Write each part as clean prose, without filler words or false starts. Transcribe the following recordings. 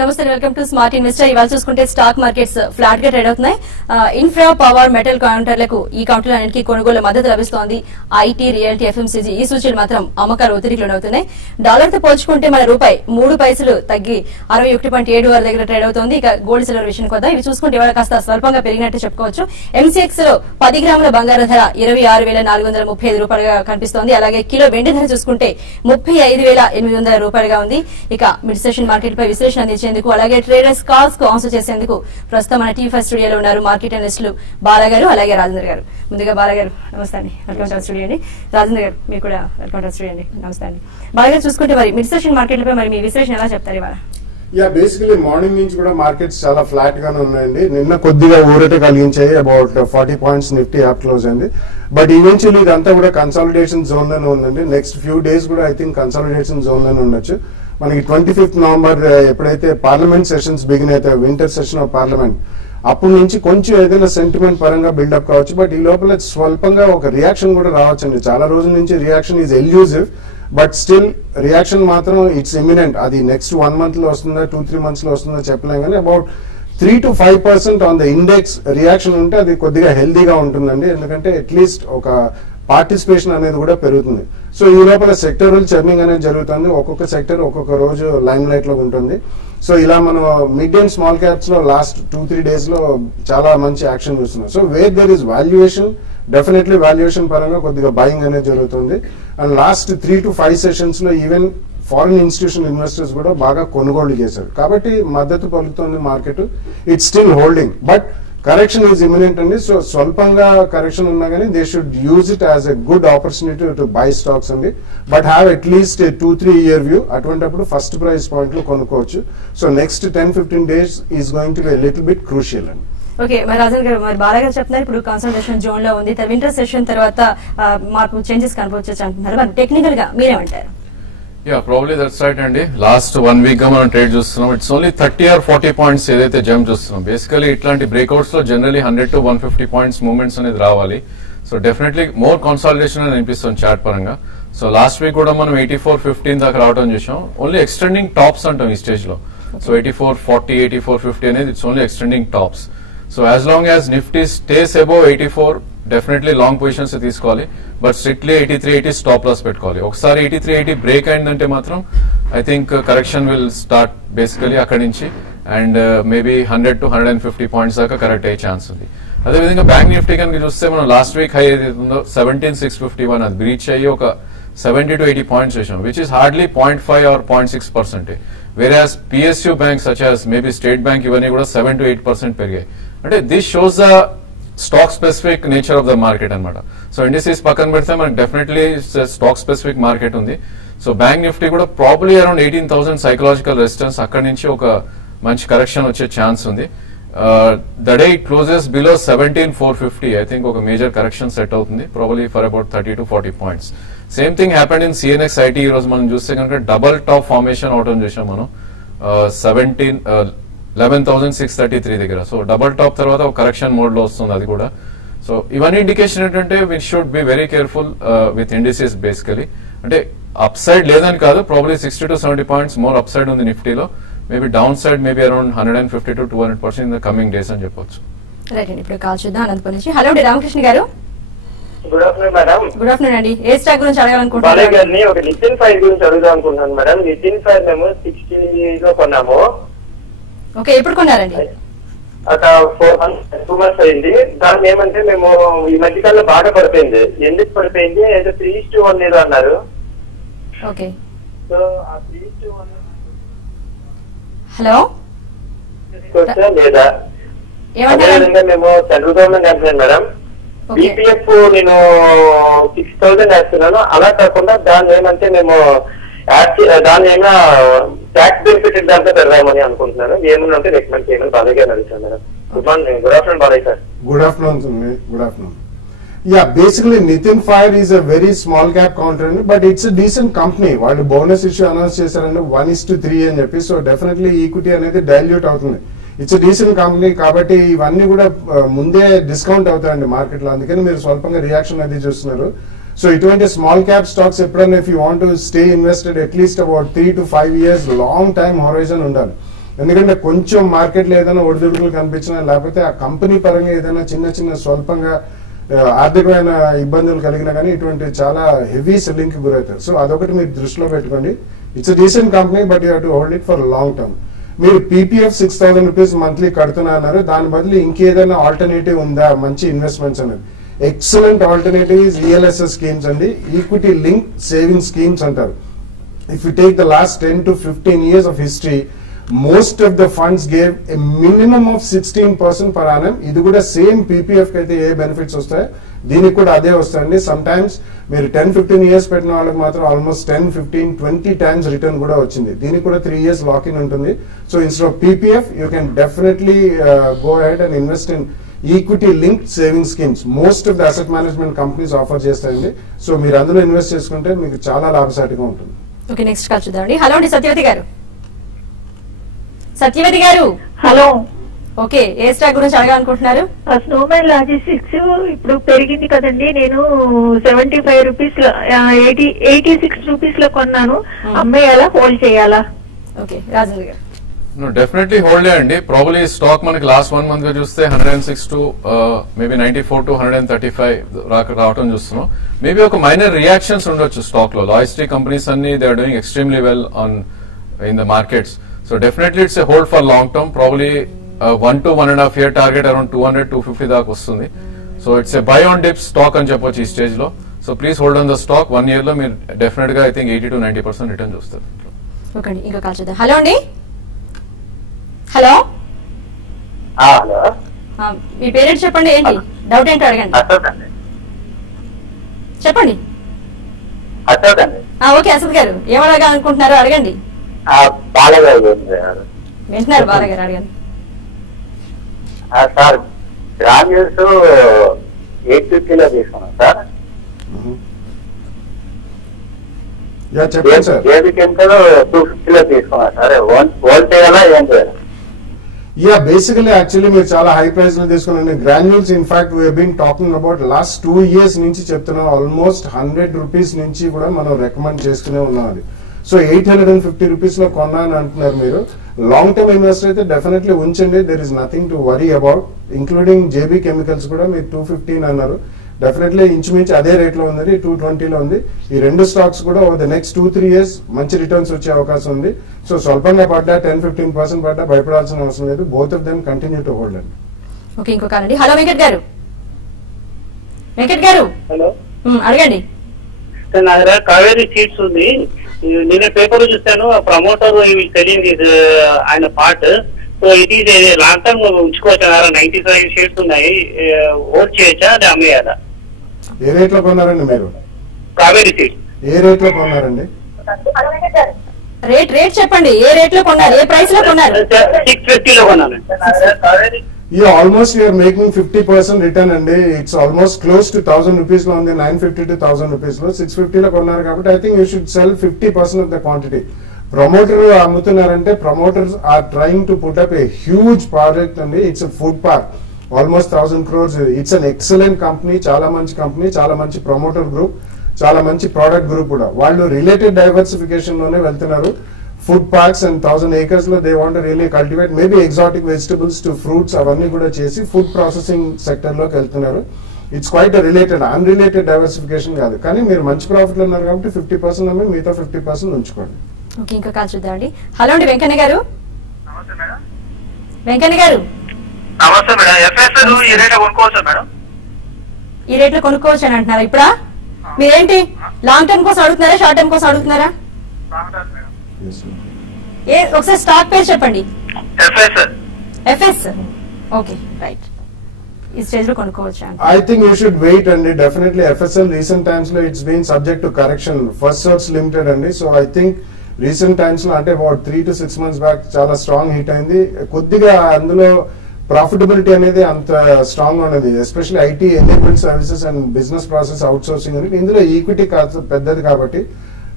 నమస్తే, welcome to smart investor. ఇవాళ చూసుకుంటే స్టాక్ మార్కెట్స్ ఫ్లాట్ గా ట్రేడ్ అవుతున్నాయి. ఇన్ఫ్రా, పవర్, మెటల్ కౌంటర్లకు ఈ కౌంటర్లన్నింటికి కొనుగోలు మద్దతు లభిస్తోంది. ఐటీ, రియల్టీ, ఎఫ్ఎంసీజీ ఈ సూచీలు మాత్రం అమ్మకాలు ఒత్తిడికి లోనవుతున్నాయి. డాలర్ తో పోల్చుకుంటే మన రూపాయి 3 పైసలు తగ్గి 61.76 దగ్గర ట్రేడ్ అవుతోంది. ఇక గోల్డ్ సిల్వర్ విషయానికి వద్దాం. ఇవి చూసుకుంటే ఇవాళ కాస్త స్వల్పంగా పెరిగినట్టు చెప్పుకోవచ్చు. ఎంసీఎక్స్ లో 10 గ్రాముల బంగారం ధర 26,435 రూపాయలుగా కనిపిస్తోంది. అలాగే కిలో వెండి ధర చూసుకుంటే 35,800 రూపాయలుగా ఉంది. ఇక మిడ్ సెషన్ మార్కెట్ పై విశ్లేషణ అందించేందుకు అలాగే ట్రేడర్స్ కాల్స్ కు ఆన్సర్ చేసేందుకు ప్రస్తుతం మన టీవీ ఫస్ట్ స్టూడియోలో ఉన్నారు మార్కెట్ అనలిస్టులు బాలాగారు అలాగే రాజేంద్ర గారు. ముందుగా బాలాగారు నమస్తే అండి, వెల్కమ్ టు స్టూడియో అండి. రాజేంద్ర గారు మీరు కూడా వెల్కమ్ టు స్టూడియో అండి, నమస్తే అండి. బాలాగారు చూసుకుంటే మరి మిడ్ సెషన్ మార్కెట్లపై మరి మీ విశ్లేషణ ఎలా చెప్తారు ఇవాళ? బేసికలీ మార్నింగ్ నుంచి కూడా మార్కెట్స్ చాలా ఫ్లాట్ గానే ఉన్నాయండి. నిన్న కొద్దిగా ఊరట కలిగించాయి, about 40 points Nifty app close అయింది. బట్ ఈవెన్చువల్లీ ఇదంతా కూడా కన్సాలిడేషన్ జోన్ లోనే ఉందండి. నెక్స్ట్ ఫ్యూ డేస్ కూడా ఐ థింక్ కన్సాలిడేషన్ జోన్ లోనే ఉండొచ్చు. మనకి 25th నవంబర్ ఎప్పుడైతే పార్లమెంట్ సెషన్స్ బిగిన్ అవుతాయి, వింటర్ సెషన్ ఆఫ్ పార్లమెంట్, అప్పటి నుంచి కొంచెం ఏదైనా సెంటిమెంట్ పరంగా బిల్డప్ కావచ్చు. బట్ ఈ లోపల స్వల్పంగా ఒక రియాక్షన్ కూడా రావచ్చండి. చాలా రోజుల నుంచి reaction is ఎల్యూజివ్, but still reaction మాత్రం ఇట్స్ ఇమినెంట్. అది నెక్స్ట్ 1 month లో వస్తుందా 2-3 months లో వస్తుందో చెప్పలేం, కానీ about 3 to 5% on the index reaction ఉంటే అది కొద్దిగా హెల్దీగా ఉంటుందండి. ఎందుకంటే అట్లీస్ట్ ఒక పార్టిసిపేషన్ అనేది కూడా పెరుగుతుంది. సో ఈ లోపల సెక్టరల్ చర్నింగ్ అనేది జరుగుతుంది. ఒక్కొక్క సెక్టర్ ఒక్కొక్క రోజు లైమ్ లైట్ లో ఉంటుంది. సో ఇలా మనం మిడ్ అండ్ స్మాల్ క్యాప్స్ లో లాస్ట్ 2-3 days లో చాలా మంచి యాక్షన్ చూస్తున్నాం. So where there is valuation, definitely valuation పరంగా కొద్దిగా బయింగ్ అనేది జరుగుతుంది. అండ్ లాస్ట్ 3 to 5 సెషన్స్ లో ఈవెన్ ఫారిన్ ఇన్స్టిట్యూషనల్ ఇన్వెస్టర్స్ కూడా బాగా కొనుగోలు చేశారు. కాబట్టి మద్దతు పలుకుతుంది market. It's still holding, but correction is imminent అండి. సో స్వల్పంగా కరెక్షన్ ఉన్నా కానీ they should use it as a good opportunity to buy stocks అండి. But have at least 2-3 year view. అటువంటిప్పుడు ఫస్ట్ ప్రైస్ పాయింట్ లో కొనుక్కోవచ్చు. So next 10-15 days is going to be little bit crucial అండి. Okay, మరి రాజన్ గారు, మరి బాలాగారు చెప్తున్నారు ఇప్పుడు కన్సల్టేషన్ జోన్ లో ఉంది, వింటర్ సెషన్ తర్వాత మార్పు చేంజెస్ కనపవచ్చు అంటున్నారు. మరి టెక్నికల్ గా మీరేమంటారు? ప్రాబ్లీ దట్స్ రైట్ అండి. లాస్ట్ 1 week గా మనం ట్రేడ్ చూస్తున్నాం. ఇట్స్ ఓన్లీ 30 or 40 పాయింట్స్ ఏదైతే జంప్ చూస్తున్నాం. బేసికలీ ఇట్లాంటి బ్రేక్అవుట్స్ లో జనరలీ 100 to 150 పాయింట్స్ మూవ్మెంట్స్ అనేది రావాలి. సో డెఫినెట్లీ మోర్ కన్సాలిడేషన్ అని అనిపిస్తుంది చార్ట్ పరంగా. సో లాస్ట్ వీక్ కూడా మనం 84.15 దాకా రావడం చూసాం. ఓన్లీ ఎక్స్టెండింగ్ టాప్స్ అంటాం ఈ స్టేజ్ లో. సో 84.40, 84.50 అనేది it's only extending tops. So as long as Nifty stays above 84, definitely long positions తీసుకోవాలి. బట్ స్ట్రిక్ట్లీ 83-80 స్టాప్ లాస్ పెట్టుకోవాలి. ఒకసారి 83-80 బ్రేక్ అయిందంటే మాత్రం I think correction will start basically అక్కడి నుంచి. అండ్ మేబీ 100 to 150 పాయింట్స్ దాకా కరెక్ట్ అయ్యే ఛాన్స్ ఉంది. అదేవిధంగా బ్యాంక్ నిఫ్టీ కనుక చూస్తే మనం లాస్ట్ వీక్ హై ఏదైతుందో 17,651 అది బ్రీచ్ అయ్యి ఒక 70 to 80 పాయింట్స్ వేసాం, which is hardly 0.5 or 0.6%. Whereas PSU bank such as maybe state bank ఇవన్నీ కూడా 7 to 8% పెరిగాయి. అంటే this shows the stock specific nature of the market అనమాట. సో ఇండిసీస్ పక్కన పెడితే మనకి డెఫినెట్లీ స్టాక్ స్పెసిఫిక్ మార్కెట్ ఉంది. సో బ్యాంక్ నిఫ్టీ కూడా ప్రాబ్లీ అరౌండ్ 18,000 సైకలాజికల్ రెసిస్టెన్స్, అక్కడి నుంచి ఒక మంచి కరెక్షన్ వచ్చే ఛాన్స్ ఉంది. The day it closes below 17,450 I think ఒక మేజర్ కరెక్షన్ సెట్ అవుతుంది, probably for about 30 to 40 points. Same thing happened in CNX IT. ఈ రోజు మనం చూస్తే కనుక డబల్ టాప్ ఫార్మేషన్ అవటం చూసాం మనం 11,633 దగ్గర. సో డబల్ టాప్ తర్వాత ఒక కరెక్షన్ మోడ్ లో వస్తుంది అది కూడా. సో ఇవన్నీ ఇండికేషన్ ఏంటంటే we should be very careful with indices. Basically అంటే అప్ సైడ్ లేదని కాదు, probably 60 to 70 points more up side ఉంది నిఫ్టీలో. Maybe down side maybe around 150 to 200% in the coming days అని చెప్పొచ్చు. రైట్ అండి, ఇప్పుడు కాల్ చూద్దాం అనంతపురం నుంచి. హలో అండి, రామకృష్ణ గారు. Good afternoon madam. Good afternoon అండి. ఏ స్టాక్ గురించి అడగాలనుకుంటున్నారు? బాలయ్య గారిని ఒక లిథిన్ ఫైర్ గురించి అడుగుదాం అనుకుంటున్నాను మేడం. లిథిన్ ఫైర్ మేము 60 లో కొన్నాము. ఓకే, ఎప్పుడు కొన్నారండి? ఒక 2 months అయింది. దాన్ని ఏమంటే మేము ఈ మధ్యకాలంలో బాగా పడిపోయింది. ఎందుకు పడిపోయింది? ఏదో 3:1 ఏదో అన్నారు. ఓకే, సో ఆ 3:1 హలో లేదా అదేవిధంగా మేము సెంట్రల్ గవర్నమెంట్ వేస్తున్నాను మేడం. బీపీఎఫ్ నేను 6,000 వేస్తున్నాను. అలా కాకుండా దాన్ని ఏమంటే మేము దాన్ని ఏమైనా ట్యాక్స్ బెనిఫిట్ దాంట్లో పెడదామని అనుకుంటున్నాను. ఏమన్నా రికమెండ్ చేయమని బాలయ్య గారిని అడుగుతాను madam. Good morning. Good afternoon Balayya sir. Good afternoon. Good afternoon. Basically Nitin fire is a very small cap counter అండి, బట్ ఇట్స్ డీసెంట్ కంపెనీ. వాళ్ళు బోనస్ ఇష్యూ అనౌన్స్ చేశారండి 1:3 అని చెప్పి. సో డెఫినెట్లీ ఈక్విటీ అనేది డైల్యూట్ అవుతుంది. ఇట్స్ డీసెంట్ కంపెనీ కాబట్టి ఇవన్నీ కూడా ముందే డిస్కౌంట్ అవుతాయండి మార్కెట్ లో. అందుకని మీరు స్వల్పంగా రియాక్షన్ అది చూస్తున్నారు. సో ఇటువంటి స్మాల్ క్యాప్ స్టాక్స్ ఎప్పుడైనా if you want to stay invested at least about 3 to 5 years long time horizon ఉండాలి. ఎందుకంటే కొంచెం మార్కెట్లో ఏదైనా ఒడిదుడుకులు కనిపించినా లేకపోతే ఆ కంపెనీ పరంగా ఏదైనా చిన్న స్వల్పంగా ఆర్థికమైన ఇబ్బందులు కలిగినా కానీ ఇటువంటి చాలా హెవీ సెల్లింగ్ కి గురవుతారు. సో అదొకటి మీరు దృష్టిలో పెట్టుకోండి. It's decent company but you have to hold it for long term. మీరు పీపీఎఫ్ 6,000 రూపీస్ మంత్లీ కడుతున్నారు, దాని బదులు ఇంకేదైనా ఆల్టర్నేటివ్ ఉందా మంచి ఇన్వెస్ట్మెంట్స్ అనేది? Excellent alternative is ELSS schemes అండి, ఈక్విటీ లింక్ సేవింగ్ స్కీమ్స్ అంటారు. If you take the last 10 to 15 years of history, most of the funds gave a minimum of 16% per annum. ఇది కూడా సేమ్ పీపీఎఫ్ కి అయితే ఏ benefits వస్తాయో దీనికి కూడా అదే వస్తాయండి. సమ్ టైమ్స్ మీరు 10-15 years పెట్టిన వాళ్ళకి మాత్రం ఆల్మోస్ట్ 10-15-20 times రిటర్న్ కూడా వచ్చింది. దీనికి కూడా 3 years లాక్ ఇన్ ఉంటుంది. So instead of PPF you can definitely go ahead and invest in equity linked saving schemes. Most of the asset management companies offer చేస్తాయండి. సో మీరు అందులో ఇన్వెస్ట్ చేసుకుంటే మీకు చాలా లాభసాటిగా ఉంటుంది. ఓకే, నెక్స్ట్ కాల్ చూద్దామండి. హలో అండి సత్యవతి గారు. సత్యవతి గారు హలో. ఓకే, ఏ స్టాక్ గురించి అడగాలనుకుంటున్నారు? స్నోమ్యాన్ లాజిస్టిక్స్ ఇప్పుడు పెరిగింది కదండి. నేను 75 రూపీస్ లో 86 రూపీస్ లో కొన్నాను. అమ్మేయాలా హోల్డ్ చేయాలా? ఓకే, రాజేంద్ర గారు. డెఫినెట్లీ హోల్డ్ చేయండి. ప్రాబబ్లీ స్టాక్ మనకి లాస్ట్ 1 month గా చూస్తే 106 to మేబీ 94 to 135 రావటం చూస్తున్నాం. మేబీ ఒక మైనర్ రియాక్షన్స్ ఉండొచ్చు స్టాక్ లో. లాజిస్టిక్ కంపెనీస్ అన్ని they are doing extremely well on in the markets. So definitely it's a hold for long term. Probably 1 to 1.5 year target around 200-250 దాకా వస్తుంది. So it's a buy on dip stock అని చెప్పొచ్చు ఈ stage లో. So please hold on the stock. 1 year లో మీరు definite గా I think 80-90% return చూస్తారు. ఓకే అండి, ఇంకా కాల్ చూద్దాం. హలో అండి. హలో, హలో, మీ పేరెంట్ చెప్పండి, ఏంటి డౌట్ ఏంటో అడగండి. చెప్పండి. ఓకే, అసద్ గారు ఏం అడగాలనుకుంటున్నారో అడగండి. వింటున్నారు బాలగారు, అడగండి. సార్ గ్రాన్యూల్స్ 850 లో తీసుకున్నాం సార్. చెప్పండి సార్. జేబీ కెమికల్ 250 లో తీసుకున్నాం సార్. హోల్డ్ చేయాలా ఏం చేయాలి? బేసికలీ యాక్చువల్లీ మీరు చాలా హై ప్రైస్ లో తీసుకున్నాను. Granules in fact we been talking about last 2 years నుంచి చెప్తున్నాం. ఆల్మోస్ట్ 100 రూపీస్ నుంచి కూడా మనం రికమెండ్ చేస్తూనే ఉన్నాం. అది సో 850 రూపీస్ లో కొన్నాను అంటున్నారు మీరు. లాంగ్ టర్మ్ ఇన్వెస్టర్ అయితే డెఫినెట్లీ ఉంచండి. There is nothing to worry about. Including JB chemicals కూడా మీరు 215 అన్నారు. డెఫినెట్లీ ఇంచుమించు అదే రేట్ లో ఉంది, 220 లో ఉంది. ఈ రెండు స్టాక్స్ కూడా ఓవర్ ద నెక్స్ట్ 2-3 years మంచి రిటర్న్స్ వచ్చే అవకాశం ఉంది. సో స్వల్పంగా పడ్డా 10-15% పడ్డా భయపడాల్సిన అవసరం లేదు. Both of them continue to hold అండి. ఓకే, ఇంకో కాల్ అండి. హలో వెంకట్ గారు. వెంకట్ గారు హలో, అడగండి. నా దగ్గర కావేరీ సీట్స్ ఉంది. నిన్న పేపర్ చూస్తాను, ప్రమోటర్ తెలియదు ఆయన పార్ట్. సో ఇది లాంగ్ టర్మ్ ఉంచుకోవచ్చా? 95 షేర్స్ ఉన్నాయి, హోల్డ్ చేయొచ్చా అది అమ్మేయాలా? ఏ రేట్ లో కొన్నారండి మీరు? కావేరీ సీట్స్ ఏ రేట్ లో కొన్నారండి? రేట్ చెప్పండి. ఏ రేట్ లో కొన్నారు, ఏ ప్రైస్ లో కొన్నారు? 650 లో కొన్నాను. ఆల్మోస్ట్ యూఆర్ మేకింగ్ 50% రిటర్న్ అండి. It's almost close to 1000 rupees లో ఉంది. 950 to 1000 రూపీస్ లో 650 లో కొన్నారు కాబట్టి I think you should sell 50% of the quantity. Promoter అమ్ముతున్నారంటే promoters are trying to put up a huge project అండి. It's a food park, almost 1000 crores. It's an excellent company, చాలా మంచి కంపెనీ, చాలా మంచి ప్రమోటర్ గ్రూప్, చాలా మంచి product group కూడా. వాళ్ళు రిలేటెడ్ డైవర్సిఫికేషన్ లోనే వెళ్తున్నారు. ఫుడ్ పార్క్స్ అండ్ 1000 acres లో they want really cultivate maybe exotic vegetables to fruits అవన్నీ కూడా చేసి ఫుడ్ ప్రాసెసింగ్ సెక్టర్ లోకి వెళ్తున్నారు. It's quite related, unrelated diversification కాదు. కానీ మీరు మంచి ప్రాఫిట్ ఉన్నారు కాబట్టి 50% అమ్మి మిగతా 50% ఉంచుకోండి. ఓకే, ఇంకా కాల్ చూద్దామండి. హలో అండి వెంకన్న గారు. వెంకన్న గారు నమస్తే మేడం. ఎఫ్ఎస్ఎల్ ఈ రేట్ కొనుక్కోవచ్చా మేడం? ఈ రేట్ లో కొనుక్కోవచ్చు అని అంటున్నారా? ఇప్పుడా మీరేంటి లాంగ్ టర్మ్ కోసం అడుగుతున్నారా, షార్ట్ టర్మ్ కోసం అడుగుతున్నారా? ఒకసారి స్టాక్ పేరు చెప్పండి. ఎఫ్ఎస్. Okay, right. ఈ స్టేజ్ లో కొనుక్కోవచ్చు. I think you should wait అండి. డెఫినెట్లీ ఎఫ్ఎస్ఎల్ రీసెంట్ టైమ్స్ లో it's been subject to correction. First source limited అండి. So I think recent times లో అంటే అబౌట్ 3 to 6 months బ్యాక్ చాలా స్ట్రాంగ్ హిట్ అయింది. కొద్దిగా అందులో ప్రాఫిటబిలిటీ అనేది అంత స్ట్రాంగ్ ఉన్నది, especially IT enabled services and business process అవుట్ సోర్సింగ్ అనేది. ఇందులో ఈక్విటీ పెద్దది కాబట్టి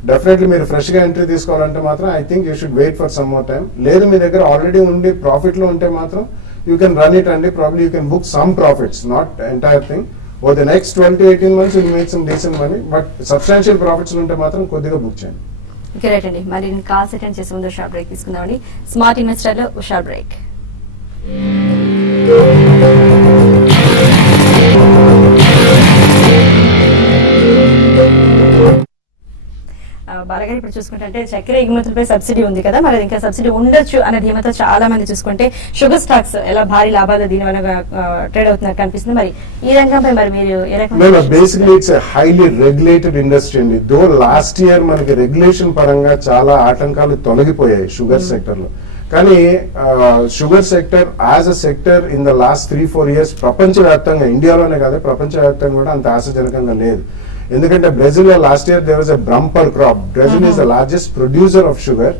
డెఫినెట్లీ మీరు ఫ్రెష్ గా ఎంట్రీ తీసుకోవాలంటే మాత్రం I think you should wait for some more time. లేదు మీ దగ్గర ఆల్రెడీ ఉండి ప్రాఫిట్ లో ఉంటే మాత్రం యూ కెన్ రన్ ఇట్ అండి. Probably you can book some profits, not entire thing. Over the next 12 to 18 months will make some decent money. But substantial profits ఉంటే మాత్రం కొద్దిగా బుక్ చేయండి. రైట్ అండి. మరి కాల్స్ అటెండ్ చేసే ముందు షార్ట్ బ్రేక్ తీసుకుందామండి. స్మార్ట్ ఇన్వెస్టర్ లో షార్ట్ బ్రేక్. బాలగారు ఇప్పుడు చూసుకుంటే చక్కెర ఎగుమతులపై సబ్సిడీ ఉంది కదా, మరి ఇంకా సబ్సిడీ ఉండొచ్చు అనే ధీమతో చాలా మంది చూసుకుంటే షుగర్ స్టాక్స్ ఎలా భారీ లాభాలు దీని వల్ల ట్రేడ్ అవుతున్నారు కనిపిస్తుంది. మరి ఈ రంగంపై మరి మీరు ఏ రకంగా? Basically it's highly regulated industry అండి. దో లాస్ట్ ఇయర్ మనకి రెగ్యులేషన్ పరంగా చాలా ఆటంకాలు తొలగిపోయాయి షుగర్ సెక్టర్ లో. కానీ sugar sector as a sector in the last 3-4 years ప్రపంచవ్యాప్తంగా, ఇండియాలోనే కాదు ప్రపంచవ్యాప్తంగా కూడా అంత ఆశాజనకంగా లేదు. ఎందుకంటే బ్రెజిల్ లో last year there was a bumper crop. Brazil is the largest producer of sugar.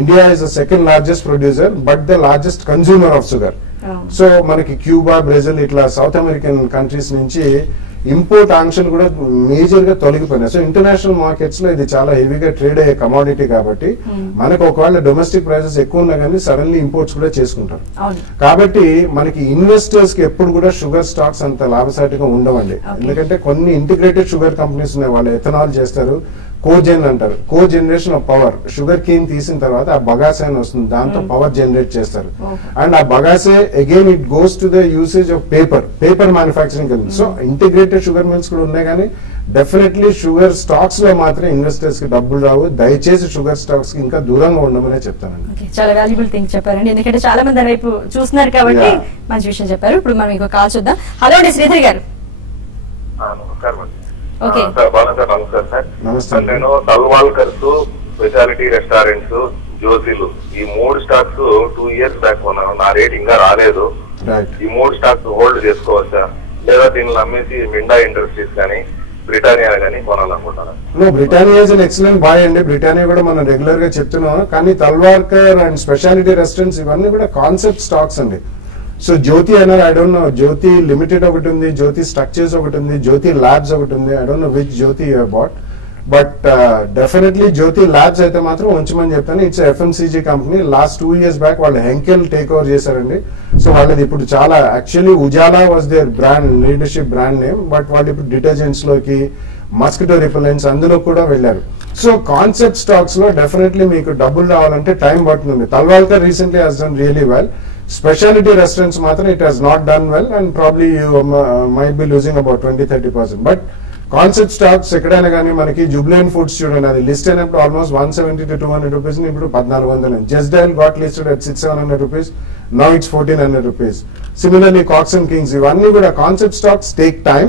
India is the second largest producer but the largest consumer of sugar. So మనకి క్యూబా, బ్రెజిల్ ఇట్లా సౌత్ అమెరికన్ కంట్రీస్ నుంచి import ఆంక్షలు కూడా major గా తొలగిపోయినాయి. So international markets లో ఇది చాలా హెవీగా ట్రేడ్ అయ్యే కమోడిటీ కాబట్టి మనకు ఒకవేళ డొమెస్టిక్ ప్రైసెస్ ఎక్కువ ఉన్నా కానీ సడన్లీ ఇంపోర్ట్స్ కూడా చేసుకుంటారు. కాబట్టి మనకి ఇన్వెస్టర్స్ కి ఎప్పుడు కూడా షుగర్ స్టాక్స్ అంత లాభసాటిగా ఉండవండి. ఎందుకంటే కొన్ని ఇంటిగ్రేటెడ్ షుగర్ కంపెనీస్ ఉన్నాయి, వాళ్ళు ఎథనాల్ చేస్తారు, కోజెన్ అంటారు, cogeneration of power. Sugar cane తీసిన తర్వాత ఆ బగాసే అని వస్తుంది, దాంతో పవర్ జనరేట్ చేస్తారు. అండ్ ఆ bagasse again it goes to the usage of paper manufacturing. So integrated sugar mills కూడా ఉన్నాయి, కానీ డెఫినెట్లీ షుగర్ స్టాక్స్ లో మాత్రం ఇన్వెస్టర్స్ కి డబ్బులు రావు. దయచేసి షుగర్ స్టాక్స్ కి ఇంకా దూరంగా ఉండమనే చెప్తానండి. చాలా వాల్యుబుల్ థింగ్ చెప్పారండి, ఎందుకంటే చాలా మంది వైపు చూస్తున్నారు కాబట్టి మంచి విషయం చెప్పారు. ఇప్పుడు మనం ఇంకో కాల్ చూద్దాం. హలో అండి శ్రీధర్ గారు. సార్ నమస్కారం సార్. నమస్తే. నేను తల్వాల్కర్స్, స్పెషాలిటీ రెస్టారెంట్స్, జ్యోతిలు ఈ 3 స్టాక్స్ 2 years బ్యాక్ కొన్నాను. నా రేట్ ఇంకా రాలేదు. ఈ 3 స్టాక్స్ హోల్డ్ చేసుకోవచ్చా, లేదా దీనిని అమ్మేసి మిండా ఇండస్ట్రీస్ కానీ బ్రిటానియా కానీ కొనాలనుకుంటున్నాను? Britannia is an excellent buy అండి. బ్రిటానియా కూడా మనం రెగ్యులర్ గా చెప్తున్నాం. కానీ తల్వాల్కర్ అండ్ స్పెషాలిటీ రెస్టారెంట్స్ ఇవన్నీ కూడా కాన్సెప్ట్ స్టాక్స్ అండి. సో జ్యోతి అన్నారు, I don't know, Jyoti limited ఒకటి ఉంది, జ్యోతి స్ట్రక్చర్స్ ఒకటి ఉంది, జ్యోతి ల్యాబ్స్ ఒకటి ఉంది. I don't know which Jyothy you have bought, but definitely Jyothy labs అయితే మాత్రం ఉంచమని చెప్తాను. It's FMCG company. Last 2 years back వాళ్ళు హెంకెల్ టేక్ ఓవర్ చేశారండి. సో వాళ్ళది ఇప్పుడు చాలా, actually Ujala was their brand leadership brand name, but వాళ్ళు ఇప్పుడు డిటర్జెంట్స్ లోకి, మస్కిటో రిపెలెంట్స్ అందులో కూడా వెళ్ళారు. సో కాన్సెప్ట్ స్టాక్స్ లో డెఫినెట్లీ మీకు డబ్బులు రావాలంటే టైం పడుతుంది. Talwalkar recently has done really well. Speciality restaurants మాత్రం it has not done well and probably you might be losing about 20-30%. But concept stocks ఎక్కడైనా కానీ మనకి జుబ్లెంట్ ఫుడ్స్ చూడండి, అది లిస్ట్ అయినప్పుడు ఆల్మోస్ట్ 170 to 200 rupees, ఇప్పుడు 1400. Just dial got listed at 600-700 rupees. Now it's 1400 rupees. Similarly Cox and Kings, ఇవన్నీ కూడా concept stocks take time.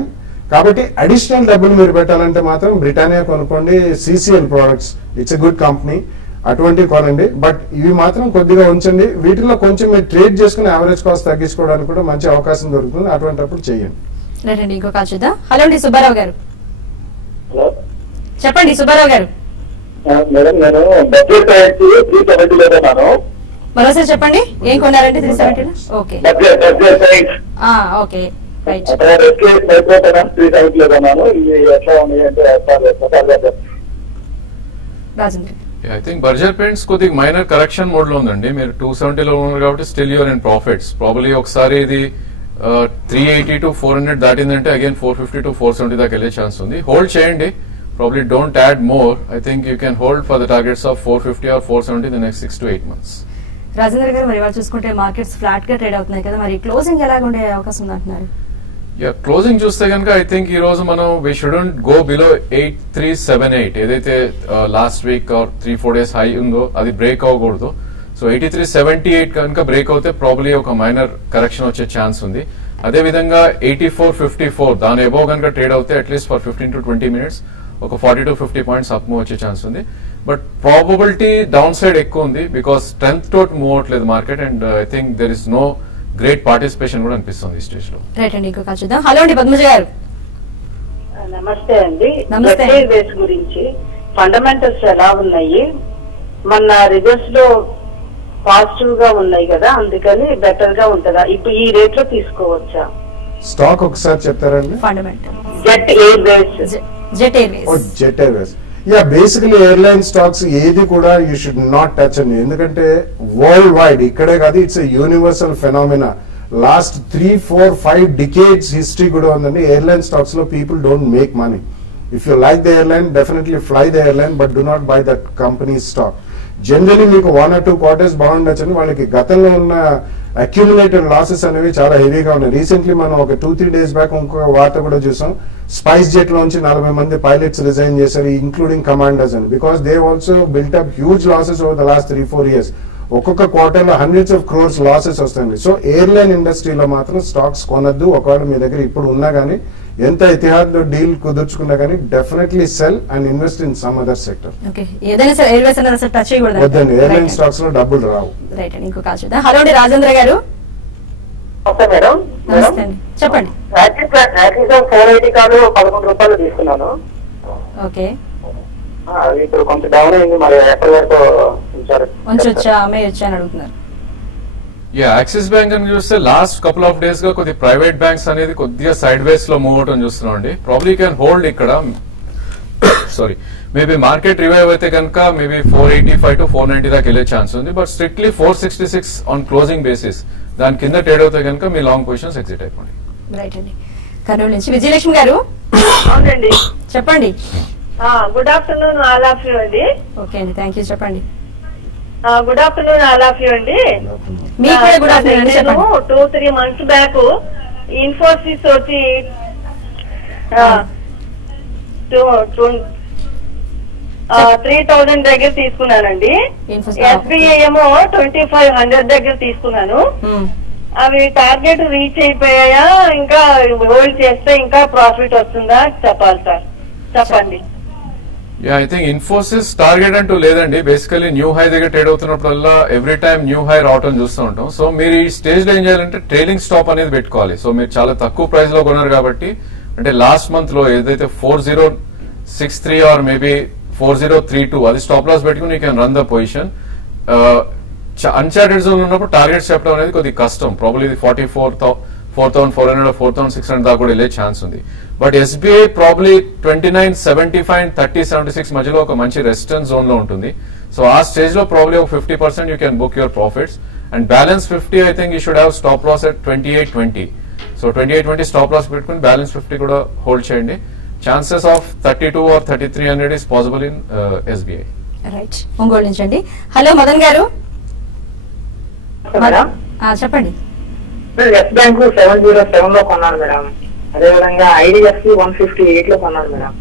కాబట్టి అడిషనల్ డబ్బులు మీరు పెట్టాలంటే మాత్రం బ్రిటానియా కొనుక్కోండి. CCL products, it's a good company, అటువంటివి కొనండి. బట్ ఇవి మాత్రం కొద్దిగా ఉంచండి. వీటిలో కొంచెం మీరు ట్రేడ్ చేసుకుని యావరేజ్ కాస్ట్ తగ్గించుకోవడానికి కూడా మంచి అవకాశం దొరుకుతుంది. అటువంటిప్పుడు చేయండి. రండి ఇంకో కాల్ చూద్దాం. హలో అండి సుబ్బారావు గారు. చెప్పండి సుబ్బారావు గారు. మేడం నేను బడ్జెట్ 370 కొన్నాను. మరోసారి చెప్పండి, ఏం కొన్నారండి 370? Okay okay right. 370 కొన్నాను. ఇవి ఎట్లా ఉన్నాయంటే Rajendra. I think Berger paints కొద్దిగా మైనర్ కరెక్షన్ మోడ్ లో ఉందండి. మీరు 270 లో ఉన్నారు కాబట్టి still you're in profits. Probably ఒకసారి ఇది 380 to 400 దాటిందంటే అగైన్ 450 to 470 దాకా వెళ్ళే ఛాన్స్ ఉంది. హోల్డ్ చేయండి. Probably don't add more. I think you can hold for the targets of 450 or 470 the next 6 to 8 months. Rajendra గారు, మరి వాళ్ళు చూసుకుంటే మార్కెట్స్ ఫ్లాట్ గా ట్రేడ్ అవుతున్నాయి కదా, మరి క్లోజింగ్ ఎలాగ ఉండే అవకాశం ఉంది అంటున్నారు? క్లోజింగ్ చూస్తే కనుక ఐ థింక్ ఈ రోజు మనం వి షుడెంట్ గో బిలో 8378 ఏదైతే last week or 3-4 days high ఉందో అది బ్రేక్ అవ్వకూడదు. సో 8378 కనుక బ్రేక్ అవుతే ప్రాబ్లీ ఒక మైనర్ కరెక్షన్ వచ్చే ఛాన్స్ ఉంది. అదే విధంగా 8454 దాని అబోవ్ కనుక ట్రేడ్ అవుతే అట్లీస్ట్ ఫర్ 15 to 20 minutes ఒక 40 to 50 points అప్ మూవ్ వచ్చే ఛాన్స్ ఉంది. బట్ ప్రాబబిలిటీ డౌన్ సైడ్ ఎక్కువ ఉంది బికాస్ స్ట్రెంత్ తోటి మూవ్ అవట్లేదు market. And I think there is no great participation కూడా అనిపిస్తుంది ఈ స్టేజ్ లో. రైట్ అండి, ఇంకో కాల్ చూద్దాం. హలో అండి పద్మజ గారు. నమస్తే అండి. నమస్తే. వేస్ గురించి ఫండమెంటల్స్ ఎలా ఉన్నాయి? మొన్న రిజల్ట్స్ లో పాజిటివ్ గా ఉన్నాయి కదా, అందుకని బెటర్ గా ఉంటుందా? ఇప్పుడు ఈ రేట్ లో తీసుకోవచ్చా? స్టాక్ ఒకసారి చెప్తారండి. Fundamental jet Airways. Jet Airways. Jet Airways. Yeah, basically airline stocks ఏది కూడా యూ షుడ్ నాట్ టచ్ అండి. ఎందుకంటే వరల్డ్ వైడ్ ఇక్కడే కాదు, it's a universal phenomena. Last 3-4-5 decades history కూడా ఉందండి. ఎయిర్లైన్ స్టాక్స్ లో people don't make money. If you like the airline, definitely fly the airline, but do not buy that company's stock. Generally మీకు 1 or 2 quarters బాగుండొచ్చని వాళ్ళకి గతంలో ఉన్న accumulated losses అనేవి చాలా హెవీగా ఉన్నాయి. రీసెంట్లీ మనం ఒక 2-3 days బ్యాక్ ఇంకొక వార్త కూడా చూసాం. స్పైస్ జెట్ లోంచి 40 మంది పైలట్స్ రిజైన్ చేశారు, ఇంక్లూడింగ్ కమాండర్స్ అని. Because they also built up huge losses over the last 3-4 years. ఒక్కొక్క క్వార్టర్ లో హండ్రెడ్స్ ఆఫ్ క్రోర్స్ లాసెస్ వస్తాయండి. సో ఎయిర్లైన్ ఇండస్ట్రీలో మాత్రం స్టాక్స్ కొనద్దు. ఒకవేళ మీ దగ్గర ఇప్పుడు ఉన్నా గానీ, ఎంత ఇతిహాద్ డీల్ కుదుర్చుకున్నా కానీ definitely cell and invest in some other sector. వద్దండి, ఎయిర్లైన్ స్టాక్స్ లో డబ్బులు రావు. ఇంకో కాల్ చూద్దాం. హలో అండి రాజేంద్ర గారు. నమస్తే అండి, చెప్పండి. 480 కార్డు 11 రూపాయలు తీసుకున్నాను. ఓకే, ఇప్పుడు కొంచెం డౌన్ అయింది, మరి ఎప్పటి వరకు ఉంచొచ్చా అమ్మేయొచ్చా అని అడుగుతున్నారు. యాక్సిస్ బ్యాంక్ అని చూస్తే లాస్ట్ కపుల్ ఆఫ్ డేస్ గా కొద్ది ప్రైవేట్ బ్యాంక్స్ అనేది కొద్దిగా సైడ్ వేస్ లో మూవ్ అవటం చూస్తున్నాం అండి. ప్రాబ్లీ కెన్ హోల్డ్ ఇక్కడ. సారీ, మేబీ మార్కెట్ రివైవ్ అయితే కనుక మేబీ 485 to 490 దాకా వెళ్ళే ఛాన్స్ ఉంది. But strictly 466 on closing basis దాని కింద ట్రేడ్ అవుతే కనుక మీ లాంగ్ పొజిషన్స్ ఎగ్జిట్ అయిపోండి. రైట్ అండి. కర్నూలు నుంచి విజయలక్ష్మి గారు. అవునండి, చెప్పండి. Good afternoon all of you అండి. ఓకే అండి, థ్యాంక్ యూ. చెప్పండి. Good afternoon all of you అండి. మీకు కూడా గుడ్ ఆఫ్టర్నూన్. నేను 2-3 months బ్యాక్ ఇన్ఫోసిస్ వచ్చి 3,000 దగ్గర తీసుకున్నానండి. ఎస్బీఐ ఏమో 2,500 దగ్గర తీసుకున్నాను. అవి టార్గెట్ రీచ్ అయిపోయాయా, ఇంకా హోల్డ్ చేస్తే ఇంకా ప్రాఫిట్ వస్తుందా చెప్పాలి సార్, చెప్పండి. ఐ థింక్ ఇన్ఫోసిస్ టార్గెట్ అంటూ లేదండి. బేసికలీ న్యూ హై దగ్గర ట్రేడ్ అవుతున్నప్పుడల్లా ఎవ్రీ టైమ్ న్యూ హై రావటం చూస్తూ ఉంటాం. సో మీరు ఈ స్టేజ్ లో ఏం చేయాలంటే ట్రైలింగ్ స్టాప్ అనేది పెట్టుకోవాలి. సో మీరు చాలా తక్కువ ప్రైస్ లో కొన్నారు కాబట్టి, అంటే లాస్ట్ మంత్ లో ఏదైతే 4063 ఆర్ మేబీ 4032 అది స్టాప్ లాస్ పెట్టుకుని you can run the position. Uncharted zone ఉన్నప్పుడు టార్గెట్స్ చెప్పడం అనేది కొద్దిగా కష్టం. ప్రాబ్లీ ఇది 44,400 4,600 దాకా కూడా వెళ్ళే ఛాన్స్ ఉంది. బట్ ఎస్బీఐ ప్రాబ్లీ 29.75 and 30.76 మధ్యలో ఒక మంచి రెసిస్టెన్స్ జోన్ లో ఉంటుంది. సో ఆ స్టేజ్ లో ప్రాబ్లీ ఒక 50% you can book your profits. And balance 50 I think you should have stop loss at 28.20. So 28.20 stop loss పెట్టుకుని బ్యాలెన్స్ 50 కూడా హోల్డ్ చేయండి. Chances of 32 or 3300 is possible in SBI. Right, Ongole నుంచి అండి. Hello Madan గారు. చెప్పండి. Yes bank 707 లో కొన్నాను madam. అదే విధంగా ఐడిఎఫ్సి 158 లో కొన్నాను మేడం.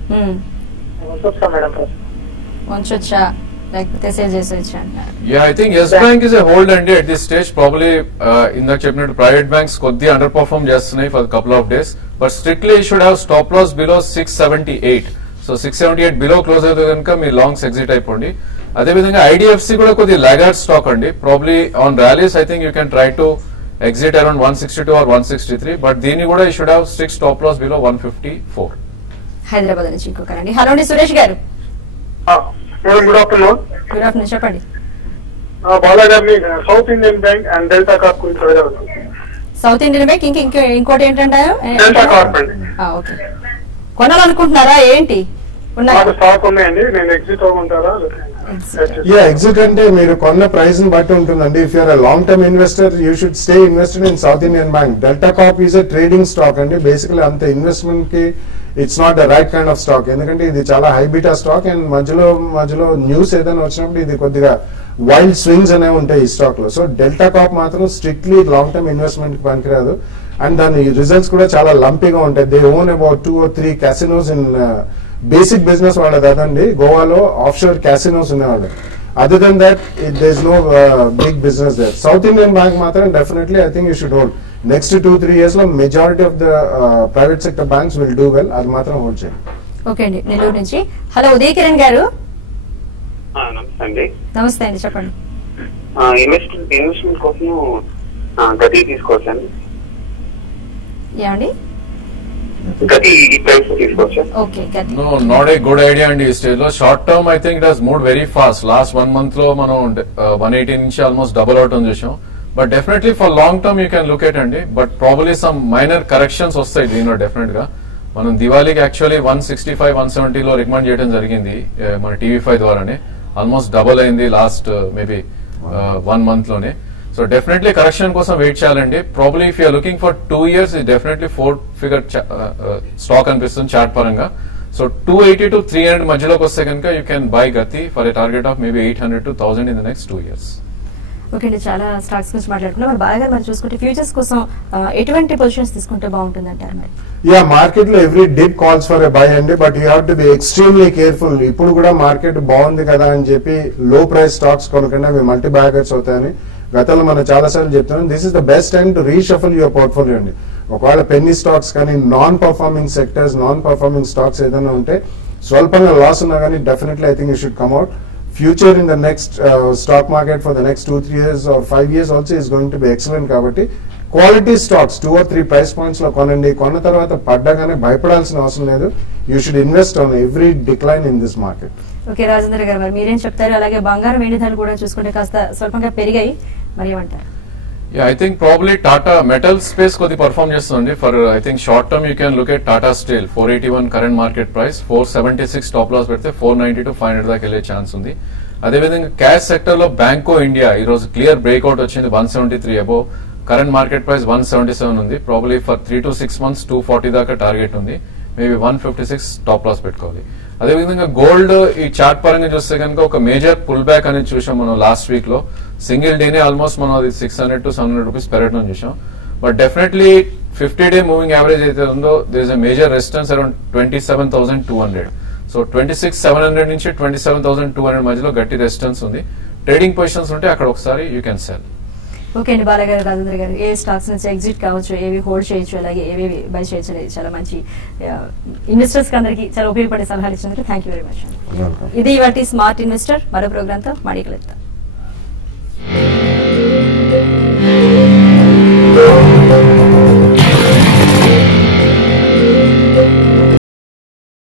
ఉంచొచ్చా మేడం? ఉంచొచ్చా లేకపోతే సేల్ చేసేయచ్చా? I think Yes Bank is a hold అండి అట్ దిస్ స్టేజ్. ప్రాబ్లీ ఇందాక చెప్పినట్టు ప్రైవేట్ బ్యాంక్స్ కొద్దిగా అండర్ పర్ఫార్మ్ చేస్తున్నాయి for couple of days. But strictly should have stop loss below 678. So 678 below close అయితే కనుక మీ లాంగ్స్ ఎగ్జిట్ అయిపోండి. అదేవిధంగా ఐడిఎఫ్సి కూడా కొద్దిగా లాగర్డ్ స్టాక్ అండి. Probably on rallies I think you can try to exit around 162 or 163. But దీన్ని కూడా you should have strict stop loss below 154. Hyderabad నుంచి ఇంకొకరండి. హలో అండి సురేష్ గారు. Good afternoon. గుడ్ ఆఫ్టర్నూన్, చెప్పండి. బాలాగారి సౌత్ ఇండియన్ బ్యాంక్ అండ్ డెల్టా కార్ప్ గురించి. సౌత్ ఇండియన్ బ్యాంక్ ఇంకోటి ఏంటంటారు? డెల్టా కార్ప్ అండి. ఓకే, కొనాలనుకుంటున్నారా ఏంటి? స్టాక్ ఉన్నాయండి, నేను ఎగ్జిట్ అవ్వమంటారా? ఎగ్జిట్ అంటే మీరు కొన్న ప్రైస్ ని బట్టి ఉంటుందండి. If you're long term investor you should stay invested in South Indian bank. Delta corp is a trading stock అండి. బేసికలీ అంత ఇన్వెస్ట్మెంట్ కి it's not the right kind of stock. ఎందుకంటే ఇది చాలా హైబీటా స్టాక్ అండ్ మధ్యలో news ఏదైనా వచ్చినప్పుడు ఇది కొద్దిగా వైల్డ్ స్వింగ్స్ అనేవి ఉంటాయి ఈ స్టాక్ లో. సో డెల్టా కార్ప్ మాత్రం స్ట్రిక్ట్లీ లాంగ్ టర్మ్ ఇన్వెస్ట్మెంట్ కి పనికిరాదు. అండ్ దాని రిజల్ట్స్ కూడా చాలా లంపీగా ఉంటాయి. They own about 2 or 3 casinos in basic business వాళ్ళది అదండి. గోవాలో ఆఫ్ షోర్ క్యాసినోస్ ఉండేవాళ్ళు. Other than that there is no big business there. South Indian Bank మాత్రం definitely I think you should hold. Next 2-3 years లో majority of the private sector banks will do well. అది మాత్రం hold చేయండి. Okay అండి, నెల్లూరు నుంచి. Hello Uday Kiran గారు. నమస్తే అండి, చెప్పండి. ఇన్వెస్ట్మెంట్ కోసం గతి తీసుకోవచ్చండి. ఏమండి? No, not a good idea అండి ఈ స్టేజ్ లో. Short term I think it has moved very fast. Last 1 month లో మనం 180 నుంచి ఆల్మోస్ట్ డబుల్ అవటం చూసాం. But definitely for long term you can look at అండి. But probably some minor corrections వస్తాయి దీనిలో డెఫినెట్ గా. మనం దివాళీకి యాక్చువల్లీ 165 170 లో రికమెండ్ చేయడం జరిగింది మన TV5 ద్వారానే. ఆల్మోస్ట్ డబుల్ అయింది లాస్ట్ మేబీ 1 month లోనే. సో డెఫినెట్లీ కరెక్షన్ కోసం వెయిట్ చేయాలండి. Probably if you're looking for 2 years ఇది డెఫినెట్లీ 4 figure స్టాక్ అనిపిస్తుంది చార్ట్ పరంగా. సో 280 to 300 మధ్యలోకి వస్తే కనుక you can buy Gati for a target of maybe 800 to 1000 in the next 2 years. Okay అండి, చాలా స్టాక్స్ గురించి మాట్లాడుకున్నాం. మరి బాగా మరి చూసుకుంటే ఫ్యూచర్స్ కోసం ఎటువంటి పొజిషన్స్ తీసుకుంటే బాగుంటుంది అంటారు మరి? యా, మార్కెట్ లో every dip calls for a buy అండి, but you have to be extremely careful. ఇప్పుడు కూడా మార్కెట్ బాగుంది కదా అని చెప్పి లో ప్రైస్ స్టాక్స్ కొనకుండా అవి మల్టీ బ్యాగర్స్ అవుతాయని గతంలో మనం చాలా సార్లు చెప్తున్నాం. This is the best time to reshuffle your portfolio అండి. ఒకవేళ పెన్నీ స్టాక్స్ కానీ non performing sectors, non performing stocks ఏదైనా ఉంటే స్వల్పంగా లాస్ ఉన్నా కానీ definitely I think you should come out. Future in the next stock market for the next 2-3 years or 5 years also is going to be excellent. కాబట్టి quality stocks 2 or 3 price points లో కొనండి. కొన్న తర్వాత పడ్డగానే భయపడాల్సిన అవసరం లేదు. You should invest on every decline in this market. Okay Rajendra గారు, మరి మీరేం చెప్తారు? అలాగే బంగారం వెండి ధరలు కూడా చూసుకుంటే కాస్త స్వల్పంగా పెరిగాయి, మరి ఏమంటారు? Yeah, I think probably Tata metal space కొద్ది పర్ఫార్మ్ చేస్తుంది. For I think short term you can look at Tata steel 481 current market price, 476 top loss పెడితే 490 to 500 దాకా వెళ్లే ఛాన్స్ ఉంది. అదేవిధంగా క్యాష్ సెక్టర్ లో బ్యాంకో ఇండియా ఈ రోజు క్లియర్ బ్రేక్అవుట్ వచ్చింది, 173 అబోవ్. కరెంట్ మార్కెట్ ప్రైస్ 177 ఉంది. ప్రాబ్లీ ఫర్ 3 to 6 months 240 దాకా టార్గెట్ ఉంది. మేబీ 156 టాప్ లాస్ పెట్టుకోవాలి. అదేవిధంగా గోల్డ్ ఈ చార్ట్ పరంగా చూస్తే కనుక ఒక మేజర్ పుల్ బ్యాక్ అనేది చూసాం మనం లాస్ట్ వీక్ లో. సింగిల్ డేనే ఆల్మోస్ట్ మనం అది 600 to 700 రూపీస్ పెరగడం చూసాం. But definitely 50-day moving average అయితే ఉందో there is a major resistance around 27,200. So 26,700 నుంచి 27,200 మధ్యలో గట్టి రెసిస్టెన్స్ ఉంది. ట్రేడింగ్ పొజిషన్స్ ఉంటే అక్కడ ఒకసారి యూ కెన్ సెల్. ఓకే అండి, బాలగారు, రాజేంద్ర గారు, ఏ స్టాక్స్ నుంచి ఎగ్జిట్ కావచ్చు, ఏవి హోల్డ్ చేయొచ్చు, అలాగే ఏవి బై చేయొచ్చు అనేది చాలా మంచి ఇన్వెస్టర్స్ కి అందరికీ చాలా ఉపయోగపడే సలహాలు ఇచ్చినందుకు థ్యాంక్ యూ వెరీ మచ్. ఇది ఇవాటి స్మార్ట్ ఇన్వెస్టర్. మరో ప్రోగ్రామ్ తో మళ్ళీ కలుద్దాం.